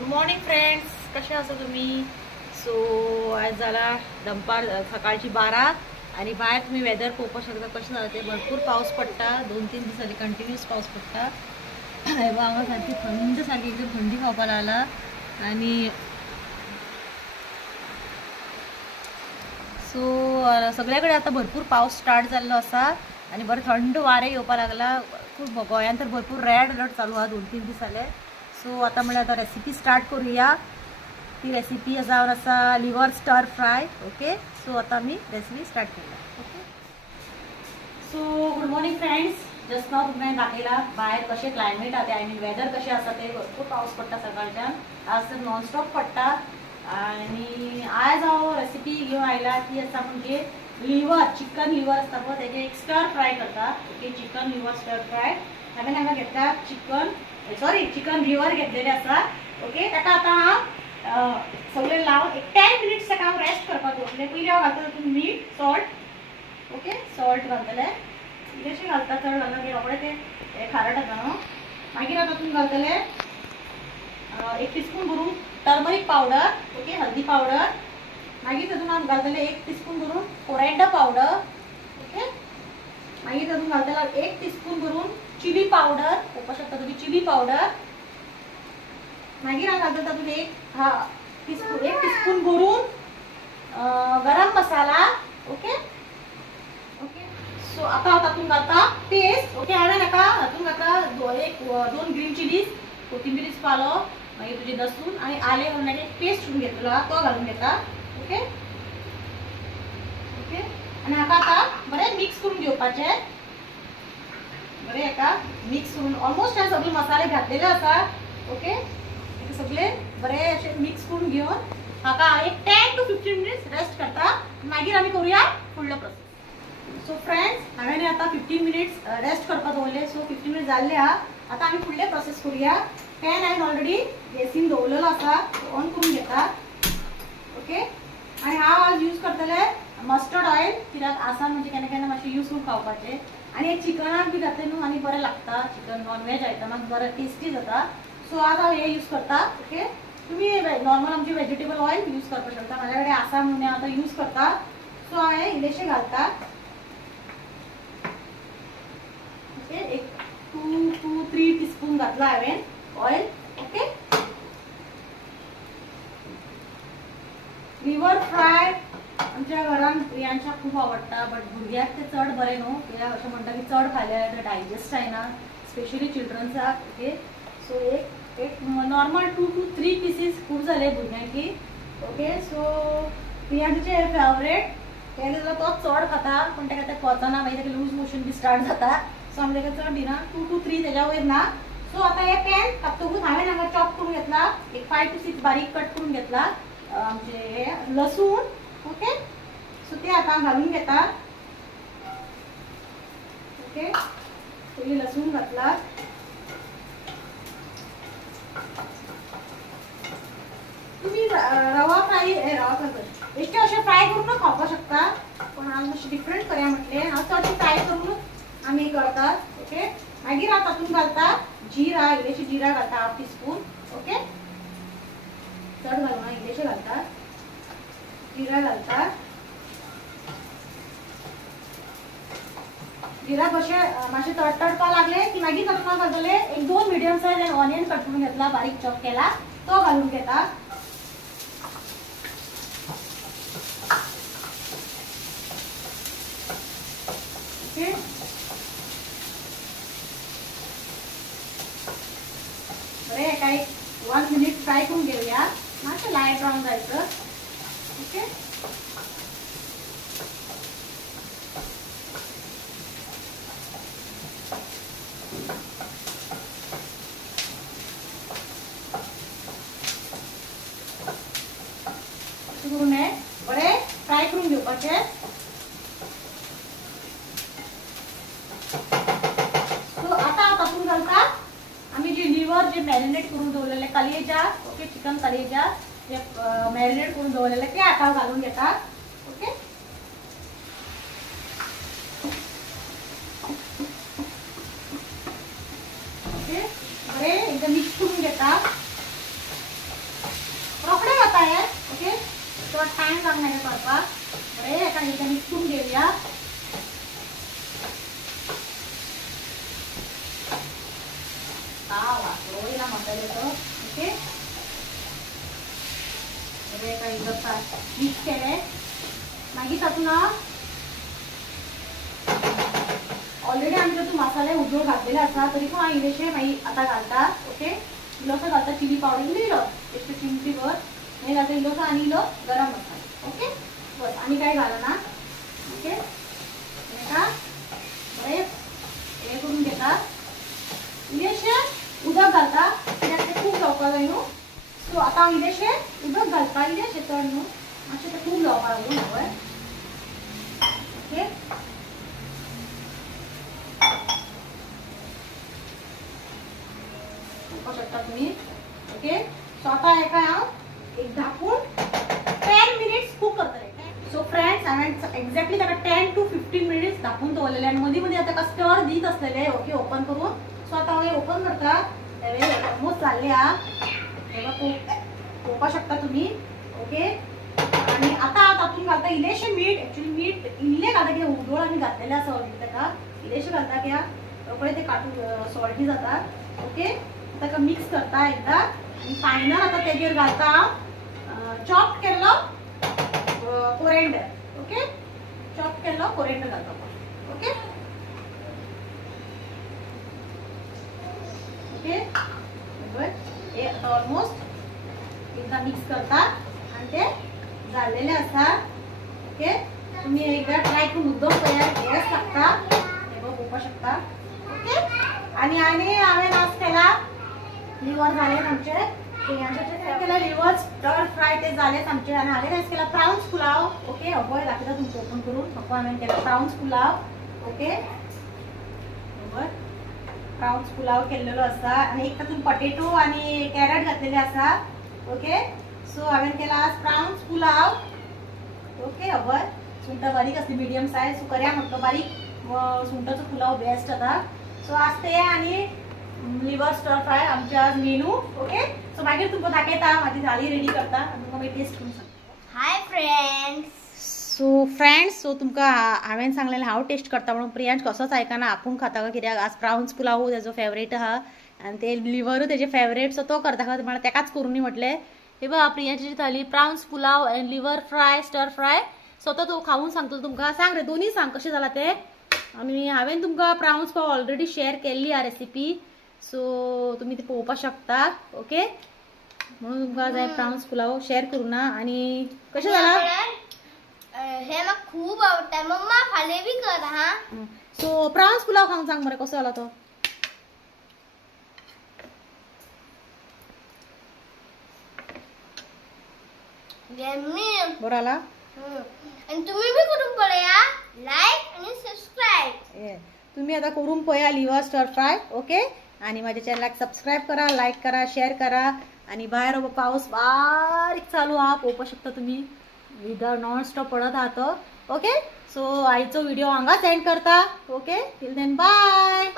Good morning friends, कसे आहात तुम्ही? सो आज झाला दंपार सकाळची 12 आणि बाहेर तुम्ही वेदर पळोवपाक शकता कशें जाता ते. भरपूर पाऊस पडटा, 2-3 दीस जाली कंटिन्यूस पाऊस पडटा. हांगा सारकी थंड, सारकी एकदम थंडी खावपाक लागला. आणि सो सगळे कडेन आतां भरपूर पाऊस स्टार्ट जाल्लो आसा आणि बरें थंड वारें येवपाक लागला. खूब गोंयांत तर भरपूर रेड अलर्ट चालू आहा 2-3 दीस जाले. सो आता म्हणल्यार आता रेसिपी स्टार्ट करूया. ती रेसिपी जावन आसा लिव्हर स्टर फ्राय. ओके, सो आता आमी रेसिपी स्टार्ट करूया. Okay, so good morning friends. Just नाव तुम्ही दाखयला भायर कशें क्लायमेट आहा ते, आय मीन वेदर कशें आसा ते. भरपूर पावस पडटा सकाळच्यान, आज तर नॉनस्टॉप पडटा. आणि आज हांव रेसिपी घेवन आयला ती आसा म्हणजे लिव्हर, चिकन लिव्हर आसता पळय तेजे एक स्टर फ्राय करता. ओके, चिकन लिव्हर स्टर फ्राय. हांवें हांगा घेतला चिकन लिव्हर घेतलेले आसा. ओके, ताका आतां हांव सगळें लावन एक 10 मिनिट्स ताका हांव रेस्ट करपाक दवरतलें. पयलीं हांव घालतलें तातूंत मीठ, सॉल्ट. ओके, सॉल्ट घालतलें, इल्लेशें घालता, चड घालना की रोखडें तें खारट येता न्हू. मागीर हांव तातूंत घालतलें 1 टीस्पून भरून टर्मरीक पावडर. ओके, हल्दी पावडर. मागीर तातूंत हांव घालतलें 1 टीस्पून भरून कोरिएंडर पावडर. ओके, मागीर तातूंत घालतलें 1 टीस्पून भरून चिली पावडर. पळोवपाक शकता तुमी चिली पावडर. मागीर हांव घालतलें तातूंत 1 टीस्पून भरून गरम मसाला. ओके ओके, सो आतां हांव तातूंत घालता पेस्ट. ओके, हांवें हातूंत घातला 2 ग्रीन चिलीज, कोथिंबीरीचो पालो, मागीर तुजें लसूण आनी आले घालून पेस्ट करून घेतलो तो घालून घेता. ओके ओके, आनी हाका आतां बरें मिक्स करून घेवपाचें. बरें हाका मिक्स करून ऑलमोस्ट हांवें सगळे मसाले घातलेले आसा. ओके, सगळे बरें अशें मिक्स करून घेवन हाका एक 10 to 15 मिनिट्स रेस्ट करता. मागीर आमी करूया फुडलो प्रोसेस. सो फ्रेंड्स, हांवें आतां 15 मिनिट्स रेस्ट करपाक दवरले. सो 15 मिनिट्स जाल्ले आहा. आतां आमी फुडले प्रोसेस करूया. पॅन हांवें ऑलरेडी गॅसीन दवरलेलो आसा, ऑन करून घेता. ओके, आनी हांव आज यूज करतलें मस्टर्ड ऑयल, कित्याक आसान म्हणजे केन्ना केन्ना मातशें यूज करून खावपाचें. आनी एक चिकनाक बी घातलें न्हू आनी बरें लागता. चिकन नॉन वेज आयटमाक बरें टेस्टी जाता. सो आज हांव हे यूज करता. ओके, तुमी नॉर्मल आमची वेजिटेबल ऑयल यूज करपाक शकता. म्हाज्या कडेन आसा म्हणून हांव आतां यूज करता. सो हांवें इल्लेशें घालता. ओके, एक 2 to 3 टीस्पून घातला हांवें ऑयल. ओके, लिव्हर फ्राय आमच्या घरान प्रियांशा खूप आवडटा, बट भुरग्याक ते चड बरें न्हू. कित्याक अशें म्हणटा की चड खाल्यार डायजेस्ट जायना, स्पेशली चिल्ड्रन्साक. ओके, सो एक नॉर्मल 2 to 3 पीसीस खूब जाले भुरग्यांकी. ओके, सो प्रियांशेचे फेवरेट केले जाल्यार तो चड खाता, पण ताका तें पचना, मागीर ताका लूज मोशन बी स्टार्ट जाता. सो आमी ताका चड दिना, 2 to 3 तेज्या वयर ना. सो आतां हे पॅन तातूंत हांवें हांगा चॉप करून घेतला, एक 5 to 6 बारीक कट करून घेतला आमचे हे लसूण. ओके, सो ते आतां घालून घेता. ओके, पयलीं लसूण घातला. तुम्ही रवा फ्राय बेश्टे अशें फ्राय करून खावपाक शकता, पण हांव मातशें डिफरंट करूया म्हटलें. हांव चडशें फ्राय करूनच आमी करतात. ओके, मागीर हांव तातूंत घालता जिरा, इल्लेशें जिरा घालता 1/2 टीस्पून. ओके, चड घालना, इल्लेशें घालता, जिरा घालता. जिरा कशें मातशें तडतडपाक लागले की मागीर तातूंत हांव घालतलें एक 2 मिडियम सायज ऑनियन कट करून घेतला, बारीक चॉप केला, तो घालून घेता. ओके, बरें एका 1 मिनिट फ्राय करून घेऊया. मातशें लायट ब्राऊन जायचं. ओके, करून हे बरें फ्राय करून घेवपाचें. सो आतां हांव तातूंत घालता आमी जी लिव्हर जे मॅरिनेट करून दवरलेले कलेजा. ओके, चिकन कलेजा जे मॅरिनेट करून दवरलेले ते आतां घालून घेता. ओके, ओके, बरें एकदम मिक्स करून घेता. टाइम लागणार करपाक बरें एका एकदा मिक्स करून घेऊया वापरोयला मसाल्याचं ओके बरें एका एकदा मिक्स केले मागीर तातूंत ऑलरेडी आमचे तू मसाले उजळ घातलेले आसा तरी पूण हांव इल्लेशें मागीर आतां घालता ओके इल्लोसो घालता चिली पावडर इल्लो एक चिमटीभर मागीर घालता इल्लोसो आनी इल्लो गरम मसाला ओके बस आनी कांय घालना ओके हेका बरें हें करून घेता इल्लेशें उदक घालता कित्याक तें खूब जावपाक जाय न्हू सो आतां हांव इल्लेशें उदक घालता इल्लेशें चड न्हू मातशें तें खूब जावपाक लागून हवय ओके शकता तुम्ही ओके सो आता हेका हांव एक धापून 10 मिनिट्स कुक करतले सो फ्रेंड्स हांवें एक्झॅक्टली ताका 10 to 15 मिनिट्स धापून दवरलेले आनी मदीं मदीं ताका स्टर दीत आसलेले ओके ओपन करून सो आता हांव ओपन करता ऑलमोस्ट जाल्ले आहा पळोवपाक शकता तुम्ही ओके आनी आतां हांव तातूंत घालता इल्लेशें मीठ एक्चुअली मीठ इल्लें घालता कित्याक उदोळ आमी घातलेलें आसा ऑलरेडी ताका इल्लेशें घालता कित्याक रोखडें तें काटून सॉल्टी जाता ओके ताका मिक्स करता एकदा आणि फायनल आता तेजेर घालता चॉप केल्लो कोरिएंडर ओके चॉप केल्लो कोरिएंडर घालता ओके ओके हे आता ऑलमोस्ट एकदा मिक्स करता आणि ते झालेले आसा ओके तुम्ही एकदा ट्राय करून मुद्दम तयार गॅस लागता हे बघू शकता ओके आणि हांवें आज केला लिव्हर झाले आमचे केला लिव्हर स्टर फ्राय ते झालेत आमचे आणि हांवें आज केला प्राउन्स पुलाव ओके अबय दाखयता तुमकां ओपन करून फक्त हांवें केला prawns pulao okay prawns pulao केल्लेलो आसा आणि एक तातूंत पोटेटो आणि कॅरट घातलेले आसा ओके सो हांवें केला आज प्राउन्स पुलाव ओके अबय सुंगटां बारीक आसली मिडियम सायज सो करया म्हटलो बारीक सुंगटाचो पुलाव बेस्ट जाता सो आज ते आणि लिव्हर स्टर फ्राय आमच्या आज मेनू ओके सो मागीर तुमकां दाखयता म्हाजी थाळी रेडी करता आनी तुमकां मागीर टेस्ट करून सांगता हाय फ्रेंड्स सो तुमकां हांवें सांगलेलें हांव टेस्ट करता म्हणून प्रियांश कसोच आयकना आपूण खाता कित्याक आज प्राउन्स पुलाव तेजो फेवरेट आहा आनी ते लिव्हरू तेजे फेवरेट सो तो करता म्हळ्यार तेकाच करून म्हटलें हे बघा प्रियांशची थाळी prawns pulao and liver fry stir fry so तो खावून सांगतलो तुमकां सांग रे दोन्ही सांग कशें जाला ते आनी हांवें तुमकां प्राउन्स पुलाव ऑलरेडी शेअर केल्ली आ रेसिपी सो तुम्ही ते पळोवपाक शकता ओके म्हणून तुमकां जाय प्राउन्स पुलाव शेअर करूं ना आनी कशें जाला हे म्हाका खूब आवडटा मम्मा फाल्यां बी कर हा सो प्राउन्स पुलाव खावंक सांग मरे कसो जाला तो बरो जाला आणि तुम्ही बी करून पळया लाईक आणि सबस्क्राइब तुम्ही आता करून पळया लिव्हर स्टर फ्राय ओके आणि माझ्या चॅनलाक सबस्क्राइब करा लाईक करा शेअर करा आणि बाहेर पाऊस बारीक चालू हा पळोवपाक शकता तुम्ही विदाउट नॉन स्टॉप पडत आहा तो ओके सो आयचो व्हिडिओ हांगाच एंड करता ओके टिल देन बाय